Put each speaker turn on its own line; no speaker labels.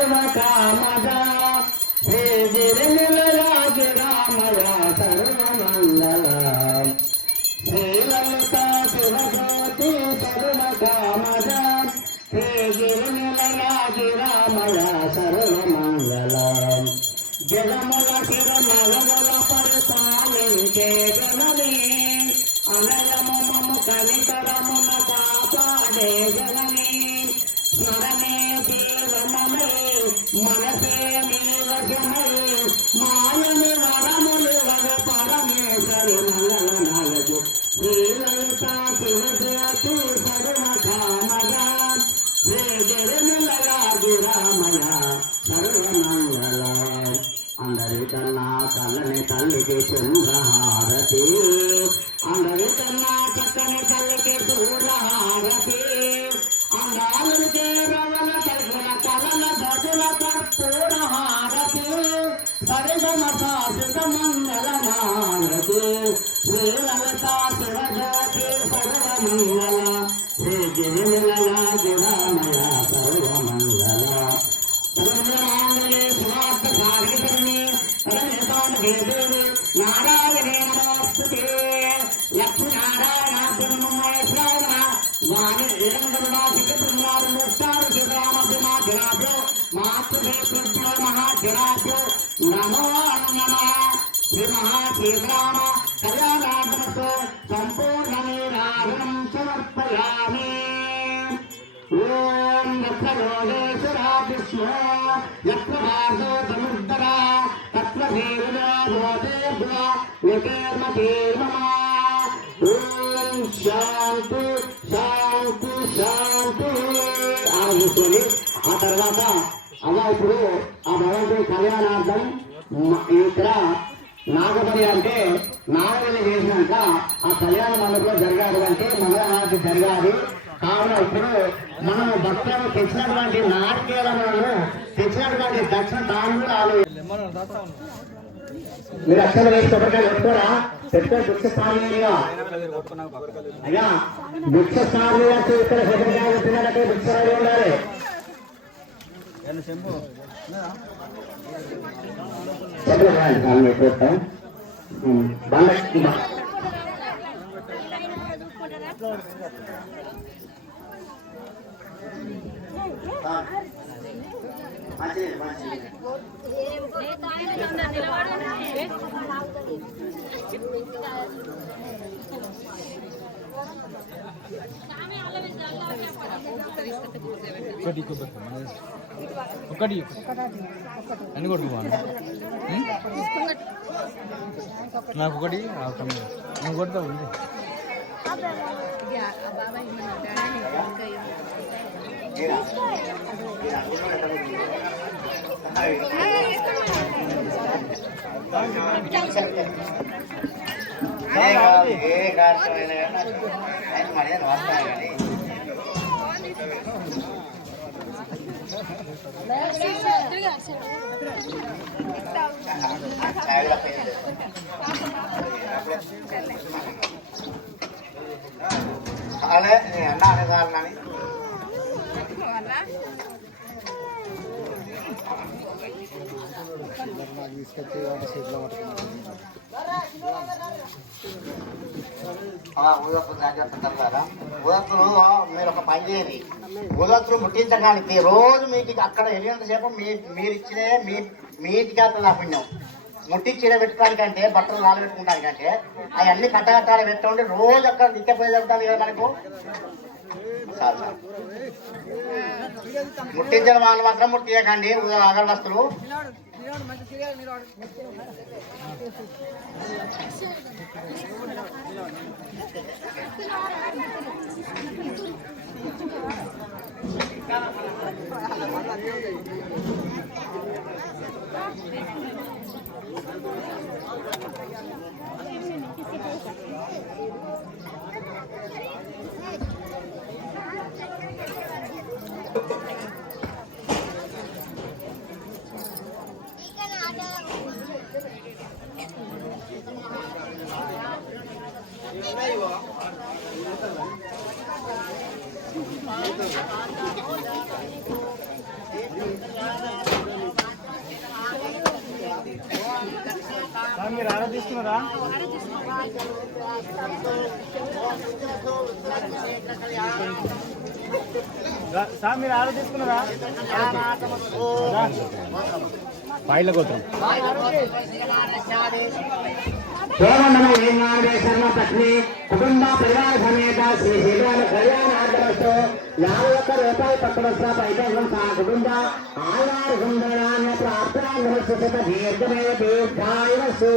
సర్వ కామదా శ్రీ గిరినిలరాజ రామయ సర్వమంగళ శ్రీలలిత శివజ్యోతి సర్వ కామద శ్రీ గిరినిలరాజ రామయ సర్వమంగళ జగముల శిరమలముల పరిపాలించే జనని అనయము మము కనికరమున కాపాడే జనని స్మరణే జీవనమే మనసే నీవశమై మాయని వరములు వగ పరమేశ్వరి మంగళ శ్రీలలిత శివజ్యోతి సర్వ కామగా శ్రీ జగన్మలరాజు రామయ సర్వమంగళ అందరికన్నా తల్లని తల్లికి చంద్రహారతి అందరికన్నా చక్కని తల్లికి దూరహారతి సరిగమ సాసిక మంగళ నారతి శ్రీలలిత శివజ్యోతి సర్వమంగళ శ్రీ గిరినిలయ గిరామయ సర్వమంగళ. నారాయణే నమోస్తుతే. లక్ష్మీనారాయణ బ్రహ్మేశ్వర వాణి ఏమంటారు సముద్రా శాంతి శాంతి శాంతి ఆలోచించుకొని ఆ తర్వాత అలా ఇప్పుడు ఆ భగవంతుడి కళ్యాణార్థం ఇక్కడ నాగబలి అంటే నాగబలి చేసినాక ఆ కళ్యాణ మండపంలో జరగాలి అంటే మంగళహారతి జరగాలి. కావున ఇప్పుడు మనం భక్తులు తెచ్చినటువంటి నారికేలను తెచ్చినటువంటి దక్షిణ దాని మీరు అక్షరం వేసి కొబ్బరికాయ పెట్టుకోరా పెట్టుకొని దుఃఖ స్థానిగా అయ్యా దుఃఖ స్థానిగా ఇక్కడ కొబ్బరికాయ పెట్టినట్టే ఉండాలి. కొబ్బరికాయ కాలం బండ మంచిది మంచిది
ఒకటి ఒకటి అన్ని కొట్టుకోవాలి నాకు ఒకటి ఆ తమ్ముడు. నువ్వు కొడతావు ఉంది
ఏ కాదు, ఏ కార్యక్రమమైనా కానీ ఆయన మర్యాద వస్తాను కానీ ఛాయ్ అదే నీ అన్న అనేదాన్ని అని? జాగ్రత్త కదా ఊదత్తులు మీరు ఒక పని చేయండి. ఉదత్తులు ముట్టించడానికి రోజు మీకు అక్కడ వెళ్ళినంతసేపు మీ మీరు ఇచ్చినే మీ మీ ఇంటికి అట్లా పుణ్యం. ముట్టి చీర పెట్టుకోవడానికంటే బట్టలు నాలు పెట్టుకోవడానికంటే అవన్నీ కట్టగట్టాలి పెట్టుకోండి రోజు అక్కడ నిత్యపోయి జరుగుతుంది కదా మనకు? ముట్టించిన వాళ్ళు మాత్రం ముట్టియకండి అగరబస్తులు.
Thank
మీరు ఆడ తీసుకున్నారా? సార్ మీరు ఆడ తీసుకున్నారా పైల కోతాం
సోమన్నమ వేణాడే శర్మ పత్ని కుటుంబ పరివార సమేత శ్రీ శ్రీరామ కళ్యాణ ఆర్డరస్తు యాభై ఒక్క రూపాయి పక్కవస్త పైకం సా కుటుంబ ఆయారు సుందరాన్ని ప్రాప్తాంగ దీర్ఘమే దీర్ఘాయుసు